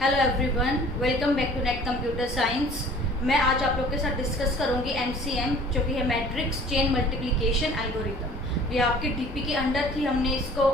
Hello everyone, welcome back to net computer science. मैं आज आप लोग के साथ डिस्कस करूंगी एमसीएम, जो कि है मैट्रिक्स चेन मल्टीप्लिकेशन एल्गोरिथम। ये आपके डीपी के अंडर थी। हमने इसको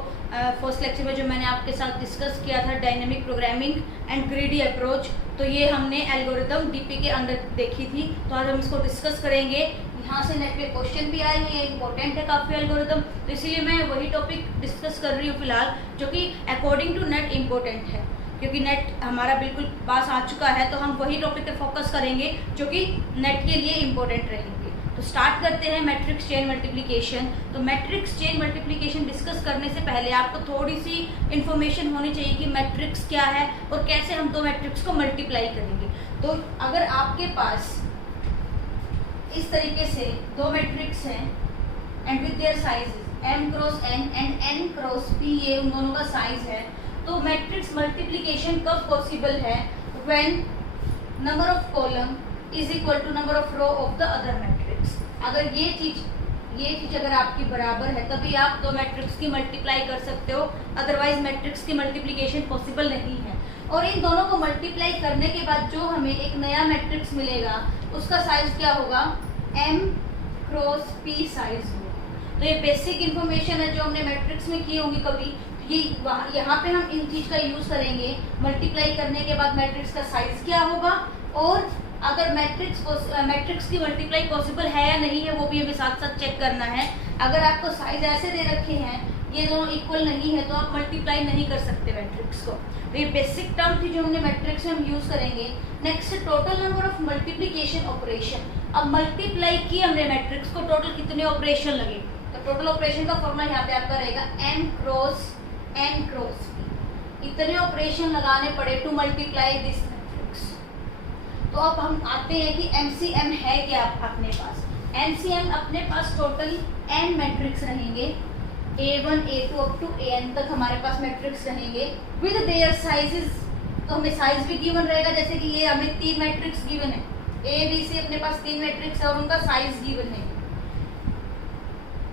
फर्स्ट लेक्चर में जो मैंने आपके साथ डिस्कस किया था, dynamic programming and greedy approach, तो ये हमने एल्गोरिथम डीपी के अंडर देखी थी। तो आज हम इसको डिस्कस करेंगे। यहाँ से नेट पे क्वेश्चन भी आए हुए हैं, इंपॉर्टेंट है काफ़ी एल्गोरिथम, तो इसीलिए मैं वही टॉपिक डिस्कस कर रही हूँ फिलहाल, जो कि अकॉर्डिंग टू नेट इम्पोर्टेंट है, क्योंकि नेट हमारा बिल्कुल पास आ चुका है। तो हम वही टॉपिक पे फोकस करेंगे जो कि नेट के लिए इम्पोर्टेंट रहेंगे। तो स्टार्ट करते हैं मैट्रिक्स चेन मल्टीप्लिकेशन। तो मैट्रिक्स चेन मल्टीप्लिकेशन डिस्कस करने से पहले आपको थोड़ी सी इन्फॉर्मेशन होनी चाहिए कि मैट्रिक्स क्या है और कैसे हम दो मैट्रिक्स को मल्टीप्लाई करेंगे। तो अगर आपके पास इस तरीके से दो मैट्रिक्स हैं and with their sizes m cross n and n cross p, ये उन दोनों का साइज है, तो मैट्रिक्स मल्टीप्लिकेशन कब पॉसिबल है? When number of column is equal to number of row of the other matrix. अगर ये चीज अगर आपकी बराबर है तभी आप दो मैट्रिक्स की मल्टीप्लाई कर सकते हो, अदरवाइज मैट्रिक्स की मल्टीप्लिकेशन पॉसिबल नहीं है। और इन दोनों को मल्टीप्लाई करने के बाद जो हमें एक नया मैट्रिक्स मिलेगा उसका साइज क्या होगा? m क्रॉस p साइज होगा। तो ये बेसिक इंफॉर्मेशन है जो हमने मैट्रिक्स में की होंगी कभी। ये यहाँ पे हम इन चीज का यूज करेंगे। मल्टीप्लाई करने के बाद मैट्रिक्स का साइज क्या होगा, और अगर मैट्रिक्स की मल्टीप्लाई पॉसिबल है या नहीं है वो भी हमें साथ साथ चेक करना है। अगर आपको साइज ऐसे दे रखे हैं, ये दोनों इक्वल नहीं है, तो आप मल्टीप्लाई नहीं कर सकते मैट्रिक्स को। तो ये बेसिक टर्म थी जो हमने मैट्रिक्स में हम यूज करेंगे। Next, total number of multiplication operation. अब मल्टीप्लाई की हमने मैट्रिक्स को, टोटल कितने ऑपरेशन लगे? तो टोटल ऑपरेशन का फॉर्मूला यहाँ पे आपका रहेगा m क्रॉस p। इतने ऑपरेशन लगाने पड़े टू मल्टीप्लाई दिस मैट्रिक्स। तो अब हम आते हैं कि एमसीएम है क्या अपने पास। एमसीएम अपने पास टोटल n मैट्रिक्स रहेंगे, a1 a2 up to an तक हमारे पास मैट्रिक्स रहेंगे विद देयर साइजेस। तो हमें साइज भी गिवन रहेगा, जैसे कि ये हमें 3 मैट्रिक्स गिवन है, a b c अपने पास 3 मैट्रिक्स है और उनका साइज गिवन है।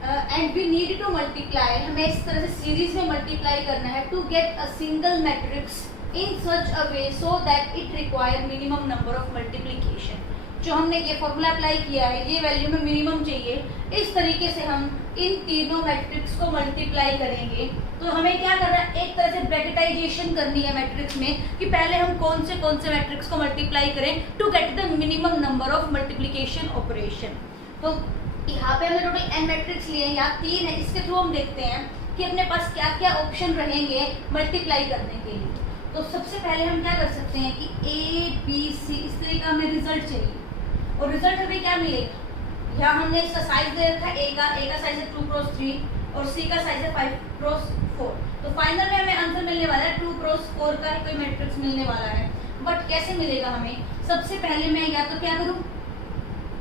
And we need to multiply, हमें इस तरह से सीरीज में मल्टीप्लाई करना है to get a single matrix in such a way so that it require minimum number of multiplication. जो हमने ये फॉर्मूला अप्लाई किया है, ये वैल्यू में मिनिमम चाहिए। इस तरीके से हम इन तीनों मैट्रिक्स को मल्टीप्लाई करेंगे। तो हमें क्या करना है, एक तरह से ब्रैकेटाइजेशन करनी है मैट्रिक्स में कि पहले हम कौन से मैट्रिक्स को मल्टीप्लाई करें to get the minimum number of multiplication operation. तो यहाँ पे हमने टोटल n मैट्रिक्स लिए हैं, यहाँ 3 है। इसके थ्रू हम देखते हैं कि अपने पास क्या क्या ऑप्शन रहेंगे मल्टीप्लाई करने के लिए। तो सबसे पहले हम क्या कर सकते हैं कि a b c इस तरह का हमें रिजल्ट चाहिए, और रिजल्ट हमें क्या मिलेगा? यहाँ हमने इसका साइज दे रखा है, a का साइज है 2 क्रॉस 3 और c का साइज है 5 क्रॉस 4। तो फाइनल में हमें आंसर मिलने वाला है 2 क्रॉस 4 का ही कोई मैट्रिक्स मिलने वाला है। बट कैसे मिलेगा हमें? सबसे पहले मैं या तो क्या करूँ,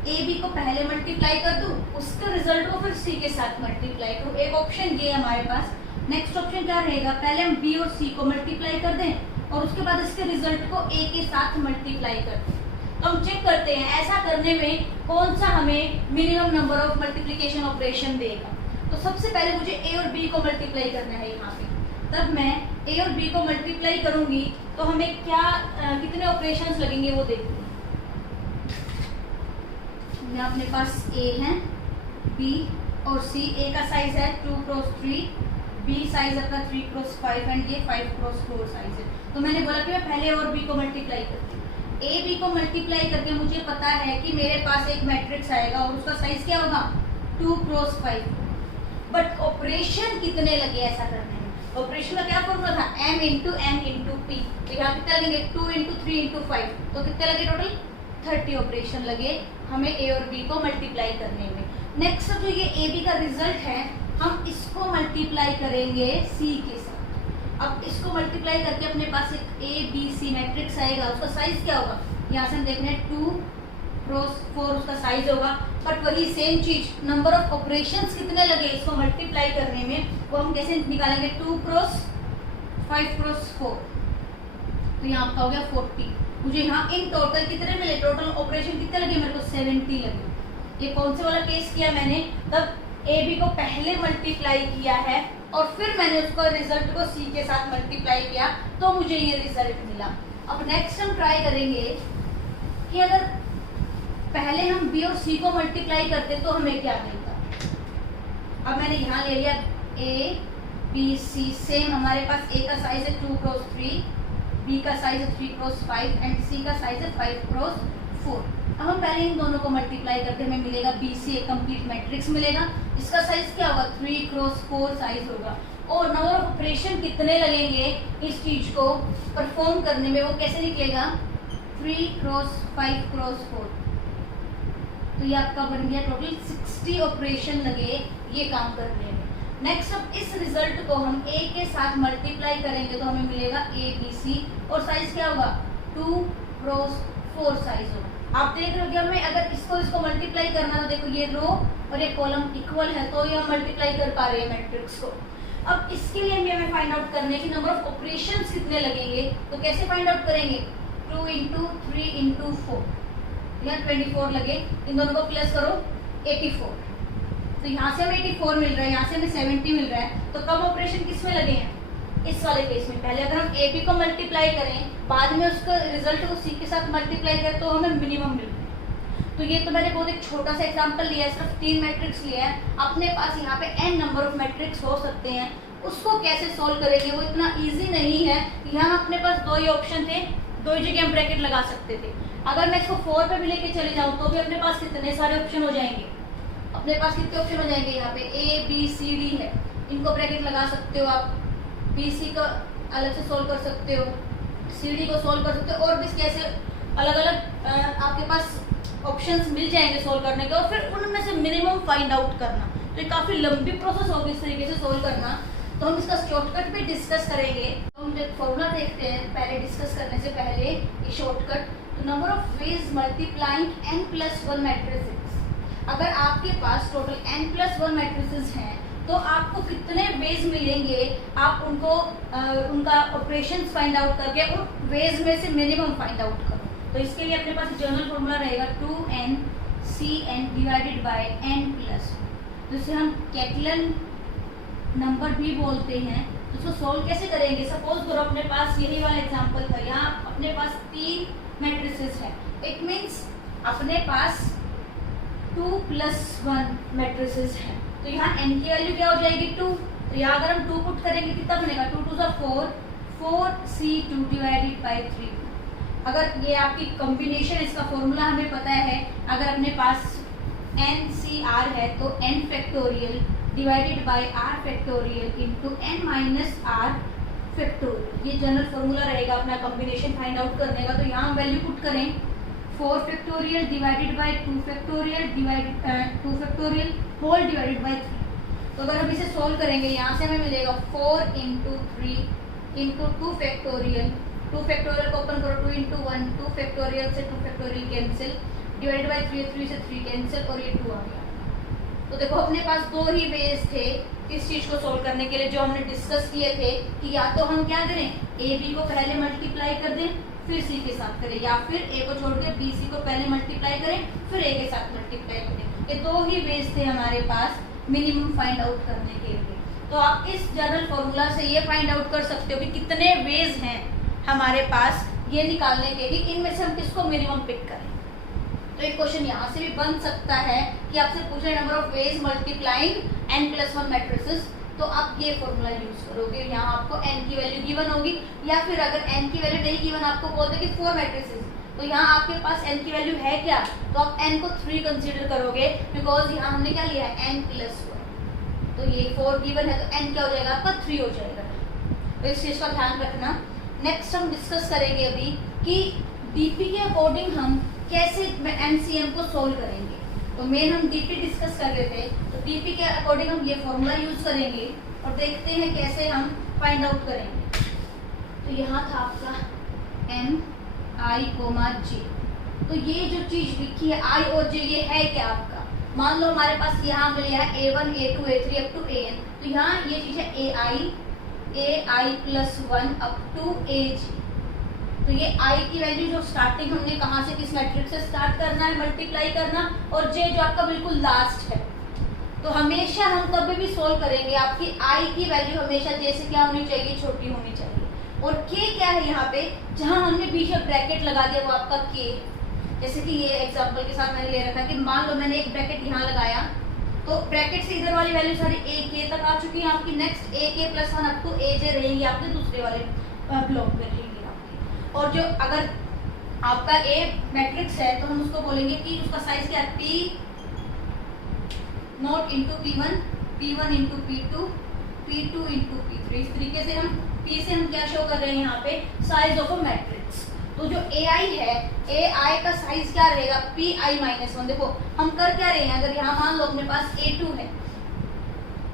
ए बी को पहले मल्टीप्लाई कर दूं, उसके रिजल्ट को फिर सी के साथ मल्टीप्लाई करूं। एक ऑप्शन ये हमारे पास। नेक्स्ट ऑप्शन क्या रहेगा, पहले हम बी और सी को मल्टीप्लाई कर दें और उसके बाद इसके रिजल्ट को ए के साथ मल्टीप्लाई कर दें। तो हम चेक करते हैं ऐसा करने में कौन सा हमें minimum number of multiplication operation देगा। तो सबसे पहले मुझे ए और बी को मल्टीप्लाई करना है यहाँ पे। तब मैं ए और बी को मल्टीप्लाई करूंगी तो हमें क्या कितने ऑपरेशन लगेंगे वो देखते हैं। अपने पास a है, b और c। a का साइज है 2 क्रॉस 3, b साइज अपना 3 क्रॉस 5 एंड ये 5 क्रॉस 4 साइज है। तो मैंने बोला कि मैं पहले और b को मल्टीप्लाई करती हूँ। a b को मल्टीप्लाई करके मुझे पता है कि मेरे पास एक मैट्रिक्स आएगा और उसका साइज क्या होगा? 2 क्रॉस 5। बट ऑपरेशन कितने लगे ऐसा करने में? ऑपरेशन का क्या फॉर्मूला था? m into p। तो यहाँ कितने लगेंगे? 2 इंटू 3 इंटू 5। तो कितने लगे टोटल? 30 ऑपरेशन लगे हमें ए और बी को मल्टीप्लाई करने में। नेक्स्ट जो ये ए बी का रिजल्ट है, हम इसको मल्टीप्लाई करेंगे सी के साथ। अब इसको मल्टीप्लाई करके अपने पास एक ए बी सी मैट्रिक्स आएगा, उसका साइज क्या होगा? यहाँ से हम देख रहे हैं 2 क्रॉस 4 उसका साइज होगा। बट वही सेम चीज, नंबर ऑफ ऑपरेशंस कितने लगे इसको मल्टीप्लाई करने में, वो हम कैसे निकालेंगे? 2 क्रॉस 5 क्रॉस 4, तो यहाँ आपका हो गया 40। मुझे यहाँ इन टोटल कितने मिले? टोटल ऑपरेशन कितने लगे मेरे को? 70 लगे। ये कौन से वाला केस किया मैंने? तब ए बी को पहले मल्टीप्लाई किया है और फिर मैंने उसको रिजल्ट को सी के साथ मल्टीप्लाई किया तो मुझे ये रिजल्ट मिला। अब नेक्स्ट हम ट्राई करेंगे कि अगर पहले हम बी और सी को मल्टीप्लाई करते तो हमें क्या मिलता। अब मैंने यहाँ ले लिया ए बी सी, सेम हमारे पास ए का साइज है 2 क्रॉस 3, बी का साइज है 3 क्रॉस 5 एंड सी का साइज है 5 क्रॉस 4। अब हम पहले इन दोनों को मल्टीप्लाई करके हमें मिलेगा बी सी, एक कंप्लीट मैट्रिक्स मिलेगा। इसका साइज क्या होगा 3 क्रॉस 4 साइज होगा। और नंबर ऑफ ऑपरेशन कितने लगेंगे इस चीज को परफॉर्म करने में, वो कैसे निकलेगा 3 क्रॉस 5 क्रॉस 4। तो ये आपका बन गया टोटल 60 ऑपरेशन लगे ये काम करने में। नेक्स्ट अब इस रिजल्ट को हम ए के साथ मल्टीप्लाई करेंगे तो हमें मिलेगा ए बी सी, और साइज क्या होगा 2 क्रॉस 4 साइज होगा। आप देख रहे हो कि हमें अगर इसको मल्टीप्लाई करना तो देखो ये रो और ये कॉलम इक्वल है तो ये हम मल्टीप्लाई कर पा रहे हैं मैट्रिक्स को। अब इसके लिए हमें फाइंड आउट करने की नंबर ऑफ ऑपरेशंस कितने लगेंगे, तो कैसे फाइंड आउट करेंगे 2 इंटू 3 इंटू 4, यहाँ 24 लगे, इन दोनों को प्लस करो 84। तो यहाँ से हमें 84 मिल रहा है, यहाँ से हमें 70 मिल रहा है। तो कम ऑपरेशन किस में लगे हैं इस वाले केस में। पहले अगर हम ए बी को मल्टीप्लाई करें, बाद में उसका रिजल्ट को सी के साथ मल्टीप्लाई करें तो हमें मिनिमम मिल रहा है। तो ये तो मैंने बहुत एक छोटा सा एग्जांपल लिया है, सिर्फ 3 मैट्रिक्स लिया है। अपने पास यहाँ पे n नंबर ऑफ मैट्रिक्स हो सकते हैं, उसको कैसे सोल्व करेंगे वो इतना ईजी नहीं है। यहाँ अपने पास 2 ही ऑप्शन थे, 2 ही जगह हम ब्रैकेट लगा सकते थे। अगर मैं इसको 4 पे भी लेके चले जाऊँ तो भी अपने पास कितने सारे ऑप्शन हो जाएंगे। अपने पास कितने ऑप्शन हो जाएंगे, यहाँ पे ए बी सी डी है, इनको ब्रैकेट लगा सकते हो आप। बी सी का अलग से सोल्व कर सकते हो, सी डी को सोल्व कर सकते हो, और भी कैसे अलग अलग आपके पास ऑप्शंस मिल जाएंगे सोल्व करने के, और फिर उनमें से मिनिमम फाइंड आउट करना। तो ये काफ़ी लंबी प्रोसेस होगी इस तरीके से सोल्व करना। तो हम इसका शॉर्टकट भी डिस्कस करेंगे। तो हम एक फॉर्मूला देखते हैं पहले डिस्कस करने से पहले, ये शॉर्टकट। तो number of ways multiplying n+1 matrices. अगर आपके पास टोटल n+1 मैट्रिसेस हैं तो आपको कितने वेज मिलेंगे, आप उनको उनका ऑपरेशंस फाइंड आउट करके उन वेज में से मिनिमम फाइंड आउट करो। तो इसके लिए अपने पास जनरल फॉर्मूला रहेगा 2n/cn डिवाइडेड बाय n+1, जिसे हम कैटलन नंबर भी बोलते हैं। तो उसको सोल्व कैसे करेंगे, सपोज करो अपने पास यही वाला एग्जांपल था, यहाँ अपने पास 3 मैट्रिसेस है। इट मीन्स अपने पास 2+1 मैट्रिसेस है। तो यहाँ n की वैल्यू क्या हो जाएगी 2। तो यहाँ अगर हम 2 पुट करेंगे कितना बनेगा 2 2 4 4c2 डिवाइडेड बाय 3। अगर ये आपकी कॉम्बिनेशन, इसका फॉर्मूला हमें पता है, अगर अपने पास NCR है तो n factorial divided bye r factorial into n minus r factorial. ये जनरल फॉर्मूला रहेगा अपना कॉम्बिनेशन फाइंड आउट करने का। तो यहाँ हम वैल्यू पुट करें 4 factorial divided by 2 factorial whole divided by 3। तो अगर हम इसे सोल्व करेंगे यहाँ से हमें मिलेगा 4 इंटू 3 इंटू 2 फैक्टोरियल, 2 फैक्टोरियल को ओपन करो 2 इंटू 1, 2 फैक्टोरियल से 2 फैक्टोरियल कैंसिल, डिवाइडेड बाय 3 से 3 कैंसिल, और ये 2 आ गया। तो देखो अपने पास 2 ही वेज थे इस चीज को सोल्व करने के लिए, जो हमने डिस्कस किए थे कि या तो हम क्या करें ए बी को पहले मल्टीप्लाई कर दें फिर सी के साथ करें, या फिर ए को छोड़ के बी सी को पहले मल्टीप्लाई करें फिर ए के साथ मल्टीप्लाई करें। ये 2 ही वेज थे हमारे पास मिनिमम फाइंड आउट करने के लिए। तो आप इस जनरल फॉर्मूला से ये फाइंड आउट कर सकते हो कि कितने वेज हैं हमारे पास ये निकालने के, कि इनमें से हम किसको मिनिमम पिक करें। तो एक क्वेश्चन यहाँ से भी बन सकता है कि आपसे पूछे number of ways multiplying n+1 matrices, तो आप ये फॉर्मूला यूज करोगे। यहाँ आपको n की वैल्यू गिवन होगी, या फिर अगर n की वैल्यू नहीं गिवन, आपको बोलते कि 4 मैट्रिसेस, तो यहाँ आपके पास n की वैल्यू है क्या, तो आप n को 3 कंसीडर करोगे, बिकॉज यहाँ हमने क्या लिया है n+1। तो ये 4 गिवन है तो n क्या हो जाएगा आपका 3 हो जाएगा। तो इस चीज़ का ध्यान रखना। नेक्स्ट हम डिस्कस करेंगे अभी कि डीपी के अकॉर्डिंग हम कैसे MCM को सोल्व करेंगे। तो मेन हम डीपी डिस्कस कर रहे थे, तो डीपी के अकॉर्डिंग हम ये फॉर्मूला यूज करेंगे और देखते हैं कैसे हम फाइंड आउट करेंगे। तो यहाँ था आपका MI, J। तो ये जो चीज लिखी है I और J, ये है क्या आपका, मान लो हमारे पास यहाँ मिल है A1 A2 A3 up to AN। तो यहाँ ये चीज है AI+1 अप टू AG। तो ये I की वैल्यू जो स्टार्टिंग हमने कहाँ से किस मैट्रिक्स से स्टार्ट करना है मल्टीप्लाई करना, और J जो आपका बिल्कुल लास्ट है। तो हमेशा हम कभी भी सोल्व करेंगे आपकी I की वैल्यू हमेशा J से क्या होनी चाहिए, छोटी होनी चाहिए। और के क्या है यहाँ पे, जहां हमने बीच में ब्रैकेट लगा दिया वो आपका के। जैसे कि ये एग्जांपल के साथ मैंने ले रखा कि मान लो मैंने एक ब्रैकेट यहाँ लगाया, तो ब्रैकेट से इधर वाली वैल्यू सारी ए के तक आ चुकी है आपकी। नेक्स्ट ए के प्लस 1 अप टू ए जे रहेंगी आपके दूसरे वाले ब्लॉक में रहेंगी आपकी। और जो अगर आपका ए मैट्रिक्स है तो हम उसको बोलेंगे कि उसका साइज क्या है, P not into P1, P1 into P2, P2 into P3। इस तरीके से हम P से हम क्या शो कर रहे हैं यहाँ पे, साइज ऑफ अ मैट्रिक्स। तो जो AI है, AI का साइज क्या रहेगा, PI माइनस 1। देखो हम कर क्या रहे हैं, अगर यहाँ मान लो अपने पास A2 है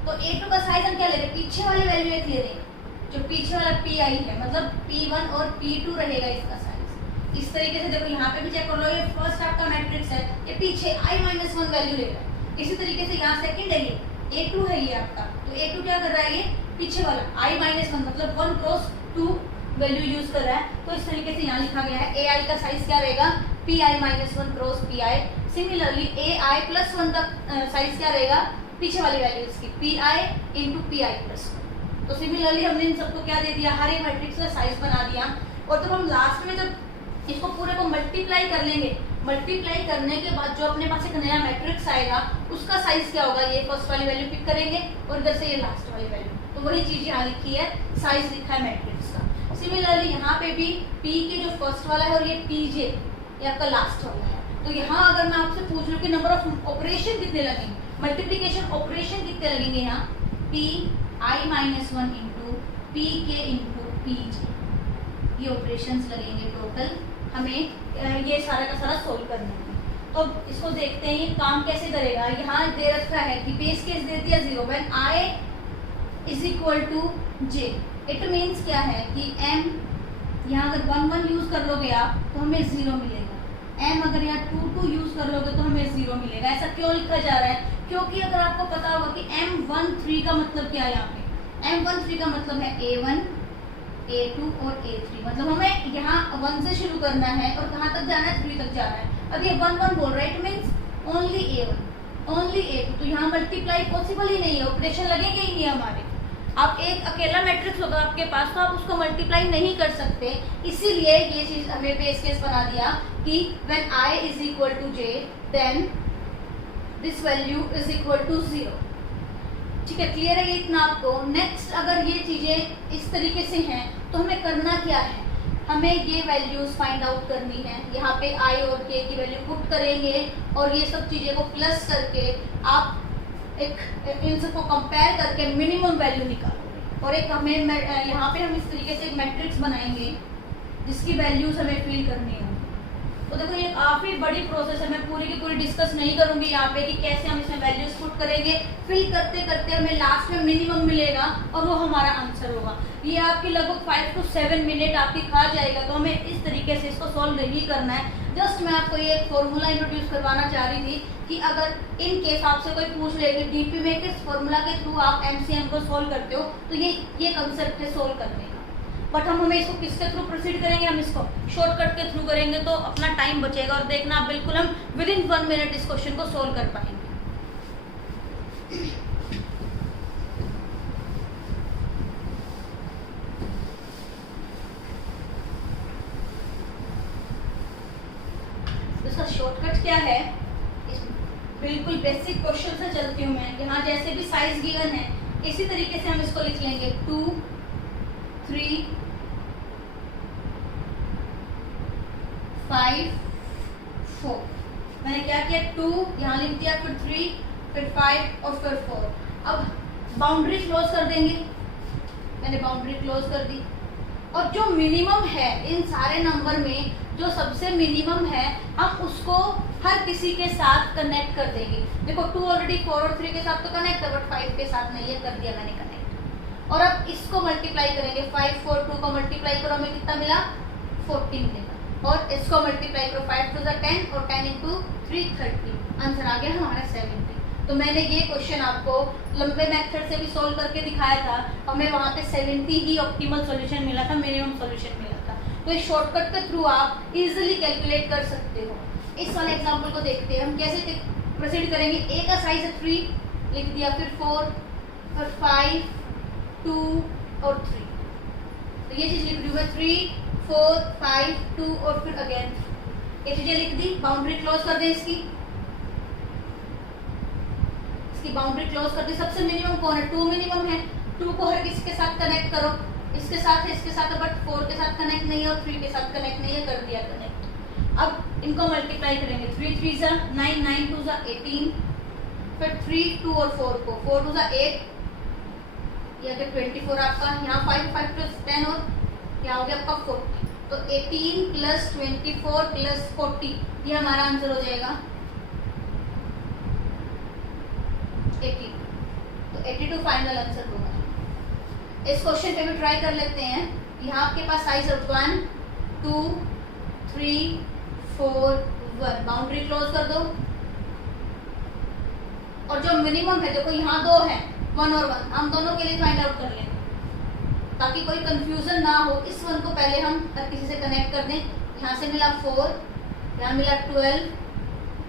तो A2 का साइज हम क्या ले रहे हैं, पीछे वाली वैल्यू एक ले रहे हैं, जो पीछे वाला PI है, मतलब P1 और P2 रहेगा इसका साइज। इस तरीके से देखो यहाँ पे भी चेक कर लो, ये फर्स्ट आपका मैट्रिक्स है, ये पीछे I माइनस 1 वैल्यू लेगा। इसी तरीके से यहाँ सेकंड है, ये A2 है ये आपका, तो A2 क्या कर रहा है, ये पीछे वाला I माइनस 1 मतलब 1 क्रॉस 2 वैल्यू यूज कर रहा है। तो इस तरीके से यहाँ लिखा गया है AI का साइज क्या रहेगा, PI minus 1 cross PI। Similarly AI plus 1 का साइज क्या रहेगा, पीछे वाली वैल्यू इसकी PI इंटू PI प्लस 1। तो सिमिलरली हमने इन सबको क्या दे दिया, हर एक मैट्रिक्स का साइज बना दिया। और जब हम लास्ट में जब इसको पूरे को मल्टीप्लाई कर लेंगे, मल्टीप्लाई करने के बाद जो अपने पास एक नया मैट्रिक्स आएगा उसका साइज क्या होगा, ये फर्स्ट वाली वैल्यू पिक करेंगे और इधर से ये लास्ट वाली वैल्यू। तो वही चीज यहाँ लिखी है, साइज लिखा है मैट्रिक्स का। सिमिलरली यहाँ पे भी P के जो फर्स्ट वाला है और ये PJ ये आपका लास्ट वाला है। तो यहाँ अगर मैं आपसे पूछ लूँ कि नंबर ऑफ ऑपरेशन कितने लगेंगे, मल्टीप्लीकेशन ऑपरेशन कितने लगेंगे, यहाँ PI minus 1 into PK into PJ, ये ऑपरेशंस लगेंगे टोटल हमें ये सारा का सारा सोल्व करना है। तो इसको देखते हैं ये काम कैसे करेगा। यहाँ दे रखा है कि बेस केस दे दिया 0 when I is equal to J। It means क्या है कि M यहाँ अगर 1 1 यूज कर लोगे आप तो हमें 0 मिलेगा, M अगर यहाँ 2 2 यूज कर लोगे तो हमें 0 मिलेगा। ऐसा क्यों लिखा जा रहा है, क्योंकि अगर आपको पता होगा कि M13 का मतलब क्या है, यहाँ पे M13 का मतलब है A1 A2 और A3, मतलब हमें यहाँ 1 से शुरू करना है और कहाँ तक जाना है, 3 तक जाना है। अब ये 1 1 बोल रहा है, it means only A1 only A2, तो यहाँ मल्टीप्लाई पॉसिबल ही नहीं है, ऑपरेशन लगेंगे ही नहीं हमारे। आप एक अकेला मैट्रिक्स होगा आपके पास तो आप उसको मल्टीप्लाई नहीं कर सकते, इसीलिए ये चीज हमें बेस केस बना दिया कि when I is equal to J then this value is equal to 0। ठीक है, क्लियर है ये इतना आपको। नेक्स्ट अगर ये चीजें इस तरीके से हैं तो हमें करना क्या है, हमें ये वैल्यूज फाइंड आउट करनी है। यहाँ पे I और K की वैल्यू पुट करेंगे और ये सब चीजें को प्लस करके आप एक इन सबको कंपेयर करके मिनिमम वैल्यू निकालोगे और एक हमें यहाँ पे हम इस तरीके से एक मैट्रिक्स बनाएंगे जिसकी वैल्यूज हमें फिल करनी है। तो देखो ये काफी बड़ी प्रोसेस है, मैं पूरी की पूरी डिस्कस नहीं करूंगी यहाँ पे कि कैसे हम इसमें वैल्यूज पुट करेंगे। फिल करते करते हमें लास्ट में मिनिमम मिलेगा और वो हमारा आंसर होगा। ये आपकी लगभग 5 to 7 मिनट आपकी खा जाएगा। तो हमें इस तरीके से इसको सॉल्व नहीं करना है। जस्ट मैं आपको ये फॉर्मूला इंट्रोड्यूस करवाना चाह रही थी कि अगर इन केस आपसे कोई पूछ ले कि डीपी में किस फॉर्मूला के थ्रू आप एमसीएम को सॉल्व करते हो, तो ये कंसेप्ट है सॉल्व करने का। बट हम हमें इसको किसके थ्रू प्रोसीड करेंगे, हम इसको शॉर्टकट के थ्रू करेंगे तो अपना टाइम बचेगा और देखना आप बिल्कुल हम विद इन 1 मिनट इस क्वेश्चन को सॉल्व कर पाएंगे। इसका शॉर्टकट क्या है, बिल्कुल बेसिक क्वेश्चन से चलती हूँ मैं। यहाँ जैसे भी साइज गिवन है इसी तरीके से हम इसको लिख लेंगे 2 3 5 4। मैंने क्या किया, 2 यहाँ लिख दिया, फिर 3 फिर 5 और फिर 4। अब बाउंड्री क्लोज कर देंगे, मैंने बाउंड्री क्लोज कर दी। और जो मिनिमम है इन सारे नंबर में, जो सबसे मिनिमम है, हम उसको हर किसी के साथ कनेक्ट कर देंगे। देखो 2 ऑलरेडी 4 और 3 के साथ तो कनेक्ट है, बट 5 के साथ नहीं है, कर दिया मैंने कनेक्ट। और अब इसको मल्टीप्लाई करेंगे, 5 4 2 को मल्टीप्लाई करो, हमें कितना मिला 14 मिलेगा। और इसको मल्टीप्लाई करो, 5 2 10 और 10 इंटू 3 30, आंसर आ गया हमारा 70। तो मैंने ये क्वेश्चन आपको लंबे मेथड से भी सॉल्व करके दिखाया था, हमें वहाँ पे 70 ही ऑप्टिमल सॉल्यूशन मिला था, मिनिमम सॉल्यूशन मिला था। तो इस शॉर्टकट के थ्रू आप इजीली कैलकुलेट कर सकते हो। इस वाले एग्जांपल को देखते हैं हम कैसे प्रोसीड करेंगे। ए का साइज है 3 लिख दिया, फिर 4 फिर 5 2 और 3। तो ये चीज लिख रही हूँ मैं 3 4 5 2 और फिर अगेन ये चीजें लिख दी। बाउंड्री क्लोज कर दे इसकी बाउंड्री क्लोज कर दी। सबसे मिनिमम कौन है? 2 मिनिमम है। 2 को हर किसी के साथ कनेक्ट करो, इसके साथ है, इसके साथ है, बट 4 के साथ कनेक्ट नहीं है और 3 के साथ कनेक्ट नहीं है, कर दिया कनेक्ट। अब इनको मल्टीप्लाई करेंगे। 3 3 जा 9, 9 2 जा 18, फिर 3 2 और 4 को 4 2 जा 8, ये आगे 24 आपका, यहाँ 5 5 प्लस 10 और क्या हो गया आपका 40। तो 18 प्लस 24 प्लस 40 ये हमारा आंसर हो जाएगा 80। तो 82 फाइनल आंसर होगा। इस क्वेश्चन पे भी ट्राई कर लेते हैं। यहाँ आपके पास साइज है 1 2 3 4 1, बाउंड्री क्लोज कर दो। और जो मिनिमम है देखो यहाँ 2 है, 1 और 1, हम दोनों के लिए फाइंड आउट कर लेंगे ताकि कोई कंफ्यूजन ना हो। इस 1 को पहले हम हर किसी से कनेक्ट कर दें। यहाँ से मिला 4, यहाँ मिला 12,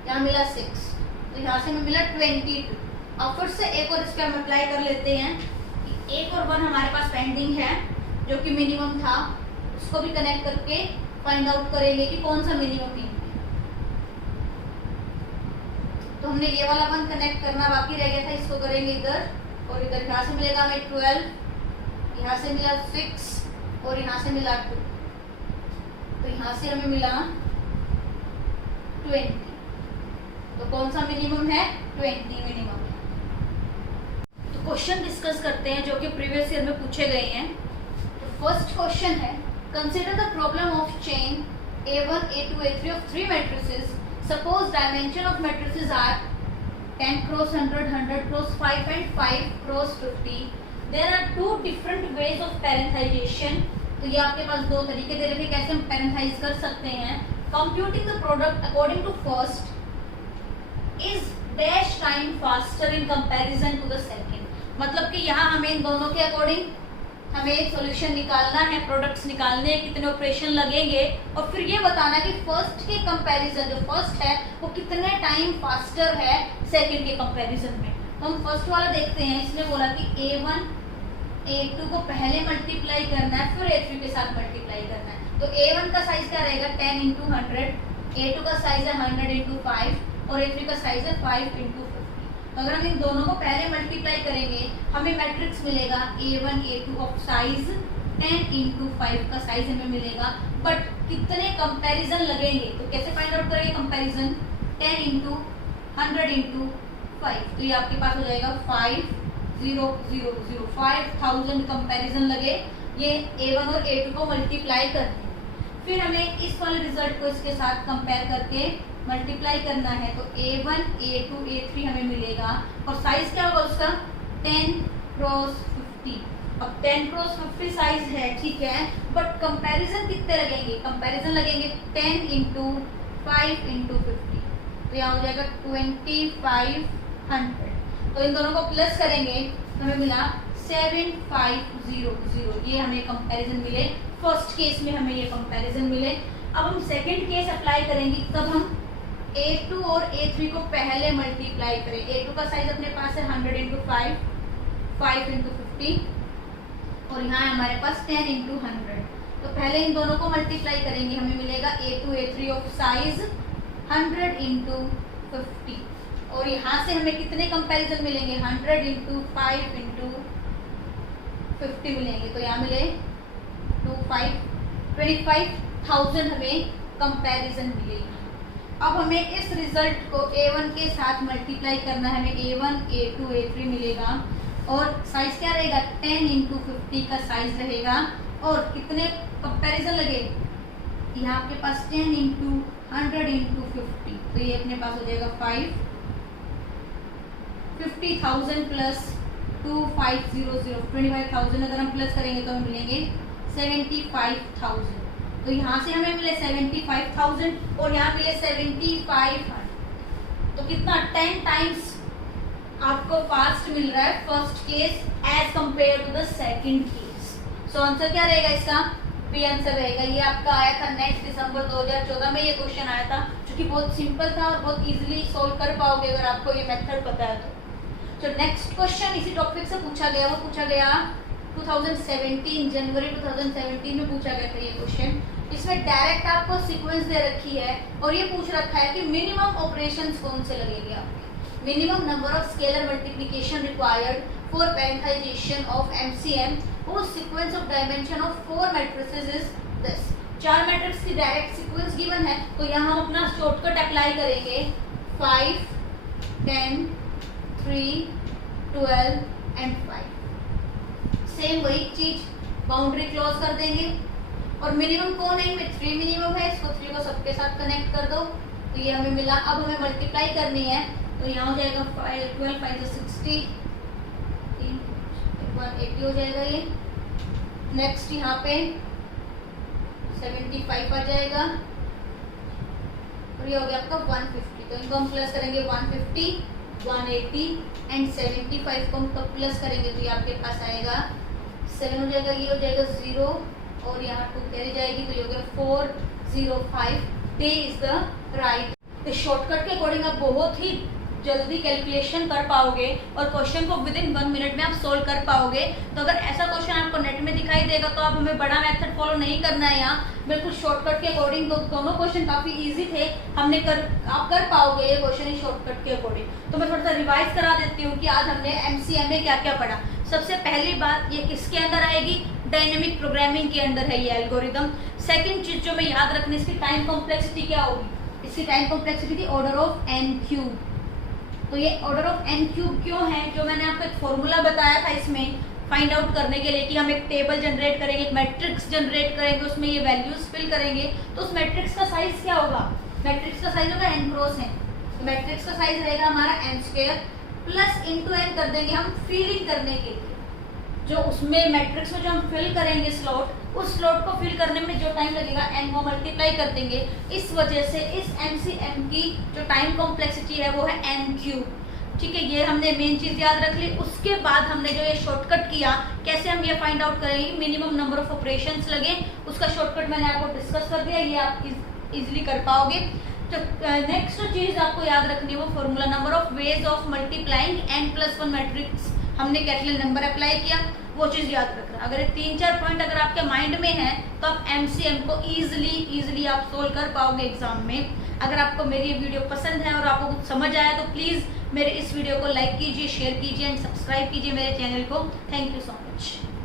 यहाँ मिला 6, तो यहाँ से हमें मिला 22। अब फिर से एक और इस पर हम अप्लाई कर लेते हैं कि 1 और 1 हमारे पास पेंडिंग है जो कि मिनिमम था, उसको भी कनेक्ट करके फाइंड आउट करेंगे कि कौन सा मिनिमम है। तो हमने ये वाला 1 कनेक्ट करना बाकी रह गया था, इसको करेंगे इधर और इधर। यहाँ से मिलेगा हमें 12, यहाँ से मिला 6 और यहाँ से मिला 2, तो यहाँ से हमें मिला 20। तो कौन सा मिनिमम है? 20 मिनिमम है। तो क्वेश्चन डिस्कस करते हैं जो कि प्रीवियस ईयर में पूछे गए हैं। तो फर्स्ट क्वेश्चन है, consider the problem of chain A1 A2 A3 of 3 matrices. Suppose dimension of matrices are 10 cross 100, 100 cross 5 and 5 cross 50. There are 2 different ways of parenthization. तो ये आपके पास 2 तरीके दे रखे कैसे हम पैरेंथाइज कर सकते हैं। Computing the product according to first is dash time faster in comparison to the second. मतलब कि यहाँ हमें इन दोनों के अकॉर्डिंग हमें सॉल्यूशन निकालना है, प्रोडक्ट्स निकालने हैं, कितने ऑपरेशन लगेंगे और फिर ये बताना कि फर्स्ट के कंपैरिजन, जो फर्स्ट है वो कितने टाइम फास्टर है सेकंड के कंपैरिजन में। तो हम फर्स्ट वाला देखते हैं। इसने बोला कि A1 A2 को पहले मल्टीप्लाई करना है, फिर A3 के साथ मल्टीप्लाई करना है। तो A1 का साइज क्या रहेगा? 10 × 100, A2 का साइज है 100 × 5 और A3 का साइज है 5 × 50। तो अगर हम इन दोनों को पहले मल्टीप्लाई करेंगे हमें मैट्रिक्स मिलेगा A1 A2 ऑफ साइज 10 × 5 का साइज हमें मिलेगा। बट कितने कंपैरिजन लगेंगे तो कैसे फाइंड आउट करेंगे कंपैरिजन? 10 × 100 × 5, तो ये आपके पास हो जाएगा 5000, 5000 कंपैरिजन लगे ये A1 और A2 को मल्टीप्लाई करने। फिर हमें इस वाले रिजल्ट को इसके साथ कंपेयर करके मल्टीप्लाई करना है। तो A1 A2 A3 हमें मिलेगा और साइज क्या होगा उसका? 10 × 50। अब 10 × 50 साइज है, ठीक है, बट कंपैरिजन कितने लगेंगे? कंपैरिजन लगेंगे 10 × 5 × 50, तो यहाँ हो जाएगा 2500। तो इन दोनों को प्लस करेंगे तो हमें मिला 7500। ये हमें कंपैरिजन मिले। फर्स्ट केस में हमें ये कंपैरिजन मिले। अब हम सेकंड केस अप्लाई करेंगे, तब हम A2 और A3 को पहले मल्टीप्लाई करें। A2 का साइज अपने पास है 100 × 5, 5 × 50 और यहाँ है हमारे पास 10 × 100। तो पहले इन दोनों को मल्टीप्लाई करेंगे, हमें मिलेगा A2 A3 ऑफ साइज 100 × 50 और यहाँ से हमें कितने कंपैरिजन मिलेंगे? 100 × 5 × 50 मिलेंगे। तो यहाँ मिले 25,000 हमें कंपैरिजन मिलेगी। अब हमें इस रिजल्ट को A1 के साथ मल्टीप्लाई करना है। हमें A1 A2 A3 मिलेगा और साइज क्या रहेगा? 10 × 50 का साइज रहेगा और कितने कंपैरिजन लगे? यहाँ आपके पास 10 × 100 × 50, तो ये अपने पास हो जाएगा 50,000 प्लस 2500, 25,000 अगर हम प्लस करेंगे तो हमें मिलेंगे 75,000। तो यहाँ से हमें मिले 75,000 और यहाँ मिले 7500, तो कितना 10 टाइम्स आपको फास्ट मिल रहा है first case as compare to the second case. So answer क्या रहेगा इसका? बी आंसर रहेगा। ये आपका आया था नेक्स्ट दिसंबर 2014 में ये क्वेश्चन आया था, जो कि बहुत सिंपल था और बहुत इजीली सॉल्व कर पाओगे अगर आपको ये मेथड पता है तो। नेक्स्ट क्वेश्चन इसी टॉपिक से पूछा गया, वो पूछा गया 2017 जनवरी 2017 में पूछा गया था ये क्वेश्चन। इसमें डायरेक्ट आपको सीक्वेंस दे रखी है और ये पूछ रखा है कि मिनिमम ऑपरेशंस कौन से लगेंगे आपके। Minimum number of scalar multiplication required for parenthesization of MCM whose sequence of dimension of 4 matrices is this। 4 matrix की डायरेक्ट सीक्वेंस गिवन है, तो यहाँ हम अपना शॉर्टकट अप्लाई करेंगे 5, 10, 3, 12 एंड 5। सेम वही चीज बाउंड्री क्लोज कर देंगे और मिनिमम कौन है इनमें 3 मिनिमम है, इसको 3 को सबके साथ कनेक्ट कर दो तो ये हमें मिला। अब हमें मल्टीप्लाई करनी है तो यहाँ हो जाएगा 12 5 60 180 हो जाएगा ये। नेक्स्ट यहाँ पे 75 आ जाएगा और ये हो गया आपका 150। तो इनको हम प्लस करेंगे 150, 180 एंड 75 को हम कब प्लस करेंगे तो ये आपके पास आएगा 7 हो जाएगा, ये हो जाएगा 0 और यहाँ 2 कैरी जाएगी तो ये हो गया 405। दे इज द राइट। इस शॉर्टकट के अकॉर्डिंग आप बहुत ही जल्दी कैलकुलेशन कर पाओगे और क्वेश्चन को विद इन 1 मिनट में आप सोल्व कर पाओगे। तो अगर ऐसा क्वेश्चन आपको नेट में दिखाई देगा तो आप हमें बड़ा मेथड फॉलो नहीं करना है, यहाँ बिल्कुल शॉर्टकट के अकॉर्डिंग। तो दोनों क्वेश्चन काफी इजी थे, आप कर पाओगे ये क्वेश्चन शॉर्टकट के अकॉर्डिंग। तो मैं थोड़ा सा रिवाइज करा देती हूँ कि आज हमने एमसीएम में क्या क्या पढ़ा। सबसे पहली बात, ये किसके अंदर आएगी, डायनेमिक प्रोग्रामिंग के अंदर है ये एल्गोरिदम। सेकंड चीज जो मैं याद रखनी, इसकी टाइम कॉम्प्लेक्सिटी क्या होगी, इसकी टाइम कॉम्प्लेक्सिटी थी ऑर्डर ऑफ n क्यूब। तो ये ऑर्डर ऑफ n क्यूब क्यों है, जो मैंने आपको एक फॉर्मूला बताया था इसमें फाइंड आउट करने के लिए कि हम एक टेबल जनरेट करेंगे, एक मैट्रिक्स जनरेट करेंगे, उसमें ये वैल्यूज फिल करेंगे तो उस मैट्रिक्स का साइज क्या होगा, मैट्रिक्स का साइज होगा n क्रॉस n। तो मैट्रिक्स का साइज रहेगा हमारा n² प्लस इंटू n कर देंगे हम फिलिंग करने के लिए। जो उसमें मैट्रिक्स में जो हम फिल करेंगे स्लॉट, उस स्लॉट को फिल करने में जो टाइम लगेगा n को मल्टीप्लाई कर देंगे। इस वजह से इस एमसीएम की जो टाइम कॉम्प्लेक्सिटी है वो है n क्यूब। ठीक है, ये हमने मेन चीज याद रख ली। उसके बाद हमने जो ये शॉर्टकट किया, कैसे हम ये फाइंड आउट करेंगे मिनिमम नंबर ऑफ ऑपरेशंस लगे, उसका शॉर्टकट मैंने आपको डिस्कस कर दिया, ये आप इजीली कर पाओगे। तो नेक्स्ट जो चीज आपको याद रखनी है वो formula number of ways of multiplying n+1 matrix, हमने कैटेलिन नंबर अप्लाई किया, वो चीज याद रखना। अगर ये 3-4 पॉइंट अगर आपके माइंड में है तो आप एमसीएम को इजीली आप सोल्व कर पाओगे एग्जाम में। अगर आपको मेरी ये वीडियो पसंद है और आपको कुछ समझ आया तो प्लीज मेरे इस वीडियो को लाइक कीजिए, शेयर कीजिए एंड सब्सक्राइब कीजिए मेरे चैनल को। Thank you so much.